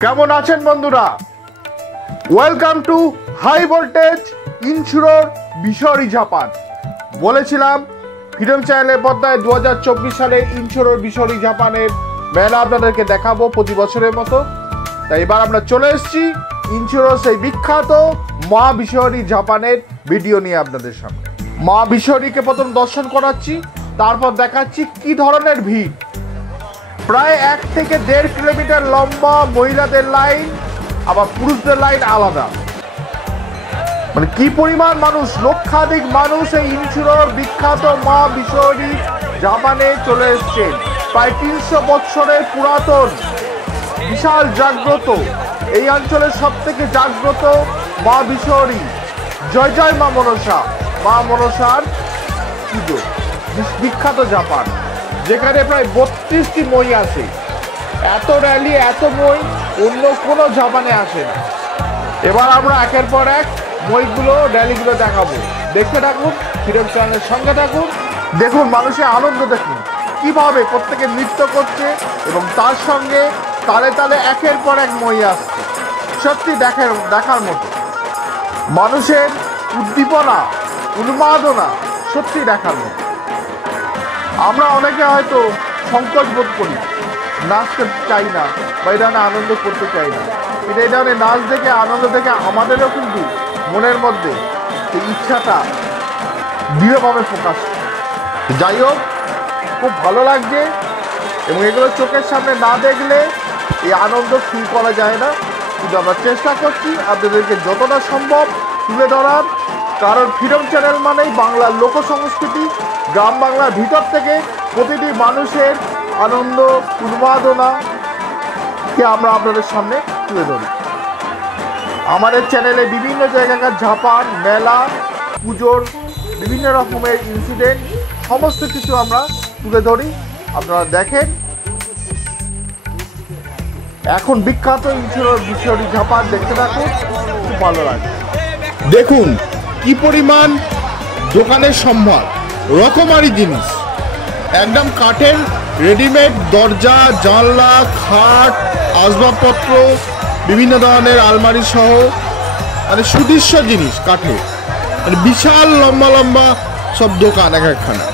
কেমন আছেন বন্ধুরা? ওয়েলকাম টু হাই ভোল্টেজ ইনসুরোর বিশরি জাপান। বলেছিলাম ফ্রিডম চ্যানেলের পর্দায় 2024 সালে ইনসুরোর বিশরি জাপানের মেলা আপনাদেরকে দেখাবো প্রতি বছরের মতো। তাই এবার আমরা চলে এসেছি ইনসুরোর সেই বিখ্যাত মা বিশরি জাপানের ভিডিও নিয়ে আপনাদের সামনে। মা বিশরিকে প্রথম দর্শন করাচ্ছি, তারপর দেখাচ্ছি কি ধরনের ভিড়। প্রায় 1 থেকে 1.5 কিলোমিটার লম্বা মহিলাদের লাইন, আবার পুরুষদের লাইন আলাদা। মানে কি পরিমাণ মানুষ, লক্ষাধিক মানুষ এই ইনসুরোর বিখ্যাত মা বিশরি জাপানে চলে এসছেন। প্রায় 300 বছরের পুরাতন বিশাল জাগ্রত, এই অঞ্চলের সব থেকে জাগ্রত মা বিশরি। জয় জয় মা মনসা, মা মনসার পুজো বিখ্যাত জাপান, যেখানে প্রায় 32টি মই আসে। এত র্যালি, এত মই অন্য কোনো জাপানে আসে না। এবার আমরা একের পর এক মইগুলো, র্যালিগুলো দেখাবো। দেখতে থাকুন, ফ্রিডম চ্যানেলের সঙ্গে থাকুন। দেখুন মানুষের আনন্দ, দেখুন কিভাবে প্রত্যেকে নৃত্য করছে এবং তার সঙ্গে তালে তালে একের পর এক মই আসছে। সত্যি দেখার মতো মানুষের উদ্দীপনা, উন্মাদনা সত্যি দেখার মতো। আমরা অনেকে হয়তো সংকোচ বোধ করি, নাচতে চাই না বা এই ধরনের আনন্দ করতে চাই না, কিন্তু এই ধরনের নাচ দেখে, আনন্দ দেখে আমাদেরও কিন্তু মনের মধ্যে সেই ইচ্ছাটা দৃঢ়ভাবে প্রকাশ। যাই হোক, খুব ভালো লাগছে এবং এগুলো চোখের সামনে না দেখলে এই আনন্দ ফিল করা যায় না। কিন্তু আমরা চেষ্টা করছি আপনাদেরকে যতটা সম্ভব তুলে ধরার, কারণ ফ্রিডম চ্যানেল মানেই বাংলার লোক সংস্কৃতি। গ্রাম বাংলার ভিতর থেকে প্রতিটি মানুষের আনন্দ, উন্মাদনাকে আমরা আপনাদের সামনে তুলে ধরি। আমাদের চ্যানেলে বিভিন্ন জায়গাকার জাপান মেলা, পুজোর বিভিন্ন রকমের ইনসিডেন্ট, সমস্ত কিছু আমরা তুলে ধরি, আপনারা দেখেন। এখন বিখ্যাত ইনসুরোর বিশরি জাপান দেখতে থাকুন, খুব ভালো লাগে। দেখুন কি পরিমাণ দোকানের সম্ভার, রকমারি জিনিস, একদম কাঠের রেডিমেড দরজা, জানলা, খাট, আসবাবপত্র, বিভিন্ন ধরনের আলমারি সহ মানে সুদৃশ্য জিনিস কাঠের, মানে বিশাল লম্বা লম্বা সব দোকান এক একখানা।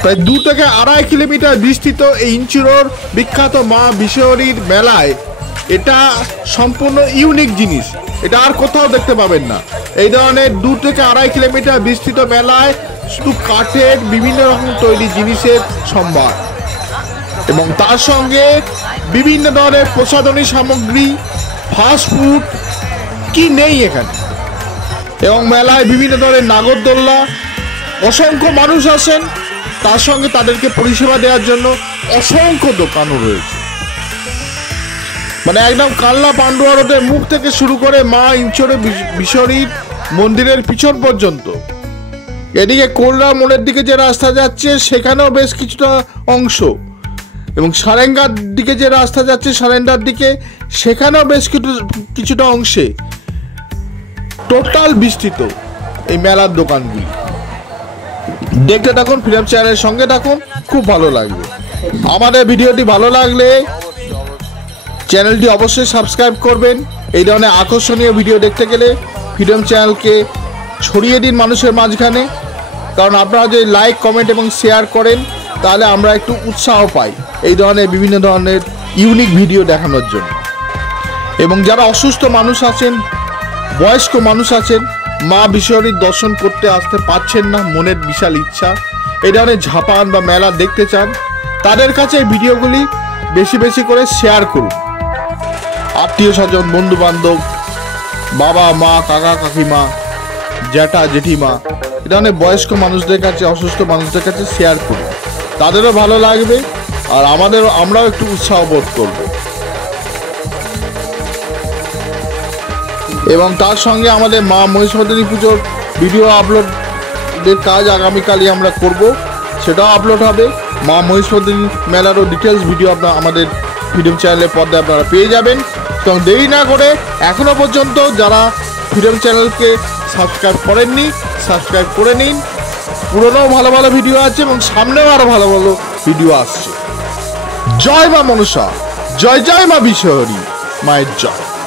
প্রায় 2 থেকে 2.5 কিলোমিটার বিস্তৃত এই ইনসুরোর বিখ্যাত মা বিশরির মেলায় এটা সম্পূর্ণ ইউনিক জিনিস, এটা আর কোথাও দেখতে পাবেন না। এই ধরনের 2 থেকে 2.5 কিলোমিটার বিস্তৃত মেলায় শুধু কাঠের বিভিন্ন রকম তৈরি জিনিসের সম্ভার এবং তার সঙ্গে বিভিন্ন ধরনের প্রসাধনী সামগ্রী, ফাস্টফুড, কি নেই এখানে। এবং মেলায় বিভিন্ন ধরনের নাগরদোল্লা, অসংখ্য মানুষ আসেন, তার সঙ্গে তাদেরকে পরিষেবা দেওয়ার জন্য অসংখ্য দোকানও রয়েছে। মানে একদম কালনা পান্ডুয়া রোডের মুখ থেকে শুরু করে মা ইনসুরোর বিশরির মন্দিরের পিছন পর্যন্ত। এদিকে কোলরা মোড়ের দিকে যে রাস্তা যাচ্ছে সেখানেও বেশ কিছুটা অংশ, এবং সারেঙ্গার দিকে যে রাস্তা যাচ্ছে সারেন্ডার দিকে, সেখানেও বেশ কিছুটা অংশে টোটাল বিস্তৃত এই মেলার দোকানগুলি। দেখতে থাকুন, ফ্রিডম চ্যানেলের সঙ্গে থাকুন, খুব ভালো লাগবে। আমাদের ভিডিওটি ভালো লাগলে চ্যানেলটি অবশ্যই সাবস্ক্রাইব করবেন। এই ধরনের আকর্ষণীয় ভিডিও দেখতে গেলে ফ্রিডম চ্যানেলকে ছড়িয়ে দিন মানুষের মাঝখানে, কারণ আপনারা যদি লাইক, কমেন্ট এবং শেয়ার করেন তাহলে আমরা একটু উৎসাহ পাই এই ধরনের বিভিন্ন ধরনের ইউনিক ভিডিও দেখানোর জন্য। এবং যারা অসুস্থ মানুষ আছেন, বয়স্ক মানুষ আছেন, মা বিশরির দর্শন করতে আসতে পারছেন না, মনের বিশাল ইচ্ছা, এই ধরনের জাপান বা মেলা দেখতে চান, তাদের কাছে এই ভিডিওগুলি বেশি বেশি করে শেয়ার করুন। আত্মীয় স্বজন, বন্ধু বান্ধব, বাবা মা, কাকা কাকিমা, জ্যাঠা জেঠিমা, এই ধরনের বয়স্ক মানুষদের কাছে, অসুস্থ মানুষদের কাছে শেয়ার করুন, তাদেরও ভালো লাগবে আর আমরাও একটু উৎসাহ বোধ করব। এবং তার সঙ্গে আমাদের মা মহিষমর্দিনী পুজোর ভিডিও আপলোডের কাজ আগামীকালই আমরা করব, সেটাও আপলোড হবে। মা মহিষমর্দিনী মেলারও ডিটেলস ভিডিও আমাদের ফ্রিডম চ্যানেলের পর্দায় আপনারা পেয়ে যাবেন। এবং দেরি না করে এখনো পর্যন্ত যারা ফ্রিডম চ্যানেলকে সাবস্ক্রাইব করেননি, সাবস্ক্রাইব করে নিন। পুরোনো ভালো ভালো ভিডিও আছে এবং সামনেও আরো ভালো ভালো ভিডিও আসছে। জয় মা মনসা, জয় জয় মা বিশরি। মায়ের জয়।